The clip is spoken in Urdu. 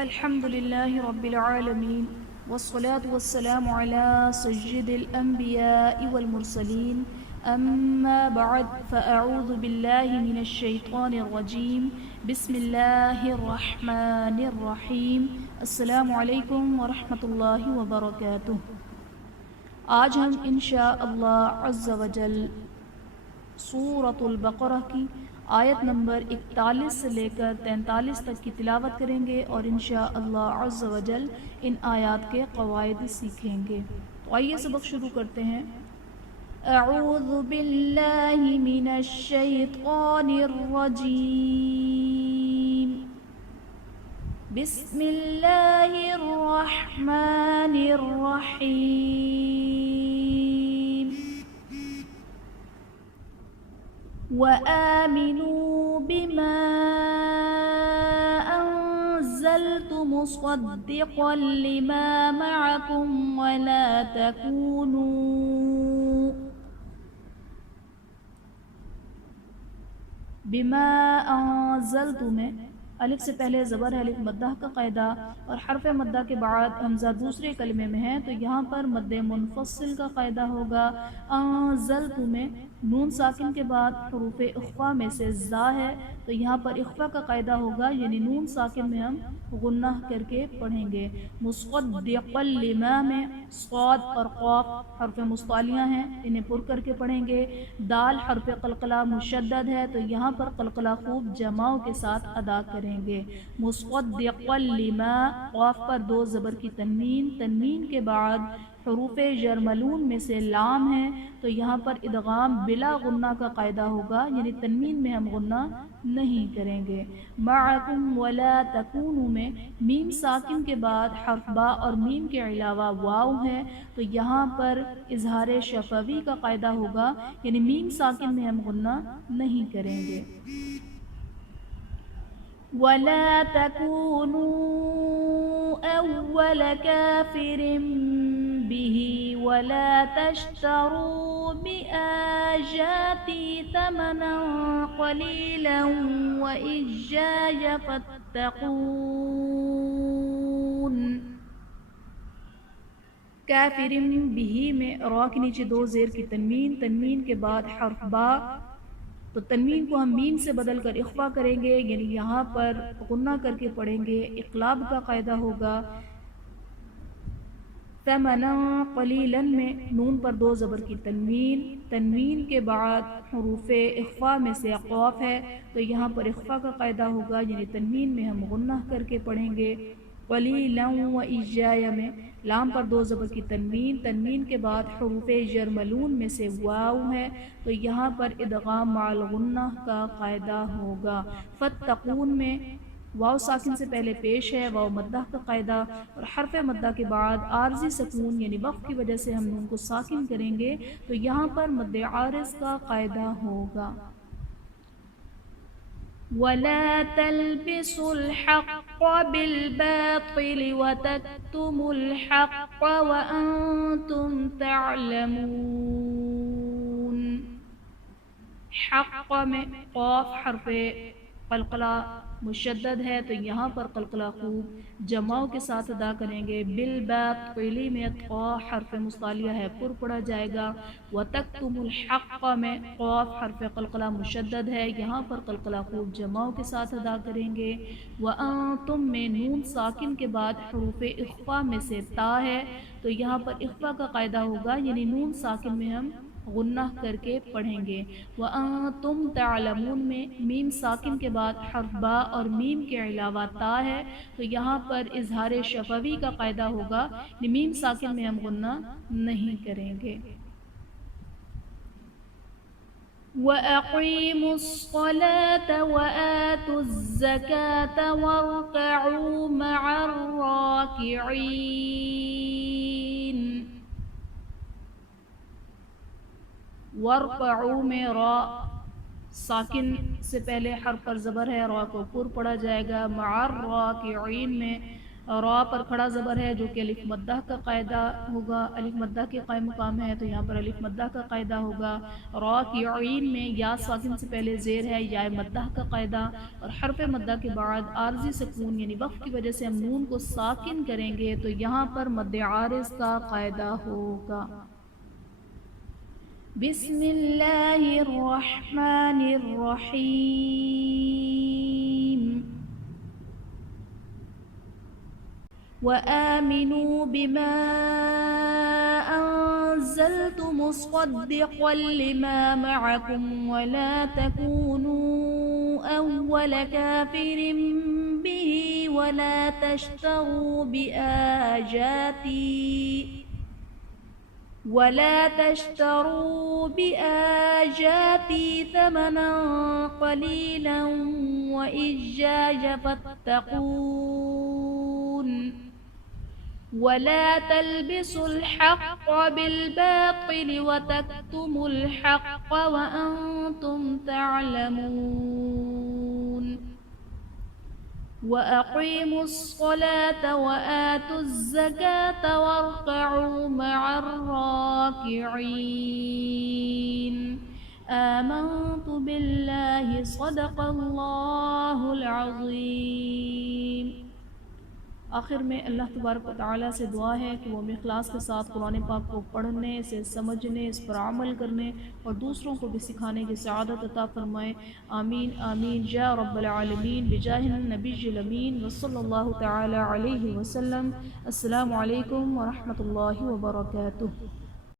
الحمد لله رب العالمين والصلاة والسلام على سيد الأنبياء والمرسلين أما بعد فأعوذ بالله من الشيطان الرجيم بسم الله الرحمن الرحيم السلام عليكم ورحمة الله وبركاته۔ آج ہم انشاءاللہ عز وجل سورۃ البقرہ کی آیت نمبر 41 سے لے کر 43 تک کی تلاوت کریں گے اور انشاءاللہ عز وجل ان آیات کے قواعد سیکھیں گے۔ تو آئیے سبق شروع کرتے ہیں۔ اعوذ باللہ من الشیطان الرجیم، بسم اللہ الرحمن الرحیم۔ وآمنوا بما أنزلت مصدقا لما معكم ولا تكونوا بما أنزلت میں الف سے پہلے زبر ہے، الف مدہ کا قاعدہ، اور حرف مدہ کے بعد حمزہ دوسرے کلمے میں ہے تو یہاں پر مد منفصل کا قاعدہ ہوگا۔ انزلت میں نون ساکن کے بعد حروف اخفا میں سے زا ہے تو یہاں پر اخفا کا قاعدہ ہوگا، یعنی نون ساکن میں ہم غنہ کر کے پڑھیں گے۔ مصدقا لما میں صاد اور قاف حرف مستعلیہ ہیں، انہیں پر کر کے پڑھیں گے۔ دال حرف قلقلہ مشدد ہے تو یہاں پر قلقلہ خوب جماؤں کے ساتھ ادا کریں گے۔ مصدقا لما، قاف پر دو زبر کی تنوین، تنوین کے بعد حروف جرملون میں سے لام ہے تو یہاں پر ادغام بلا غنہ کا قاعدہ ہوگا، یعنی تنوین میں ہم غنہ نہیں کریں گے۔ معکم ولا تکونوا میں میم ساکن کے بعد حرف با اور میم کے علاوہ واو ہے تو یہاں پر اظہار شفوی کا قاعدہ ہوگا، یعنی میم ساکن میں ہم غنہ نہیں کریں گے۔ ولا تكونوا أول كافر به ولا تشتروا بآياتي ثمنا قليلا وإياي فاتقون۔ کافر به میں را کے نیچے دو زیر کی تنوین، تنوین کے بعد حرف با تو تنوین کو ہم میم سے بدل کر اخفا کریں گے، یعنی یہاں پر غنہ کر کے پڑھیں گے، اقلاب کا قاعدہ ہوگا۔ ثمنا قلیلا میں نون پر دو زبر کی تنوین، تنوین کے بعد حروف اخفا میں سے قاف ہے تو یہاں پر اخفا کا قاعدہ ہوگا، یعنی تنوین میں ہم غنہ کر کے پڑھیں گے۔ قلیلا و ایجایا میں لام پر دو زبر کی تنوین، تنوین کے بعد حروف جرملون میں سے واو ہے تو یہاں پر ادغام مع الغنہ کا قاعدہ ہوگا۔ فتقون میں واو ساکن سے پہلے پیش ہے، واو مدہ کا قاعدہ، اور حرف مدہ کے بعد عارضی سکون یعنی وقف کی وجہ سے ہم نون کو ساکن کریں گے تو یہاں پر مد عارض کا قاعدہ ہوگا۔ وَلَا تَلْبِسُوا الْحَقَّ بِالْبَاطِلِ وَتَكْتُمُوا الْحَقَّ وَأَنْتُمْ تَعْلَمُونَ۔ حق میں قاف حرف قلقلہ مشدد ہے تو یہاں پر قلقلہ خوب جماؤں کے ساتھ ادا کریں گے۔ بالباطل میں قا حرف مستعلیہ ہے، پر پڑھا جائے گا۔ وَتَكْتُمُوا الْحَقَّ میں قاف حرف قلقلہ مشدد ہے، یہاں پر قلقلہ خوب جماؤں کے ساتھ ادا کریں گے۔ وَأَنْتُم میں نون ساکن کے بعد حروف اخفا میں سے تا ہے تو یہاں پر اخفا کا قاعدہ ہوگا، یعنی نون ساکن میں ہم غنہ کر کے پڑھیں گے۔ وَأَنْتُمْ تَعْلَمُونَ میں میم ساکن کے بعد حرف با اور میم کے علاوہ تا ہے تو یہاں پر اظہار شفوی کا قاعدہ ہوگا، میم ساکن میں ہم غنہ نہیں کریں گے۔ وَأَقِيمُوا الصَّلَاةَ وَآتُوا الزَّكَاةَ وَارْكَعُوا مَعَ الرَّاكِعِينَ۔ وَارْكَعُوا میں را ساکن سے پہلے حرف پر زبر ہے، را کو پر پڑھا جائے گا۔ مع الراکعین میں را پر کھڑا زبر ہے جو کہ الف مدہ کا قاعدہ ہوگا، الف مدہ کے قائم مقام ہے تو یہاں پر الف مدہ کا قاعدہ ہوگا۔ را کی عین میں یا ساکن سے پہلے زیر ہے، یا مدہ کا قاعدہ، اور حرف مدہ کے بعد عارضی سکون یعنی وقف کی وجہ سے ہم نون کو ساکن کریں گے تو یہاں پر مد عارض کا قاعدہ ہوگا۔ بسم اللہ الرحمن الرحیم۔ وآمنوا بما أنزلت مصدقا لما معكم ولا تكونوا أول كافر به ولا تشتروا بآياتي ثمنا قليلا وإياي فاتقون ولا تلبسوا الحق بالباطل وتكتموا الحق وأنتم تعلمون وأقيموا الصلاة وآتوا الزكاة واركعوا مع الراكعين آمنت بالله صدق الله العظيم۔ آخر میں اللہ تبارک و تعالیٰ سے دعا ہے کہ وہ ہمیں اخلاص کے ساتھ قرآن پاک کو پڑھنے، اسے سمجھنے، اس پر عمل کرنے اور دوسروں کو بھی سکھانے کی سعادت عطا فرمائے۔ آمین آمین یا رب العالمین بجاہ النبی الامین وصلی اللہ تعالی علیہ وسلم۔ السلام علیکم ورحمۃ اللہ وبرکاتہ۔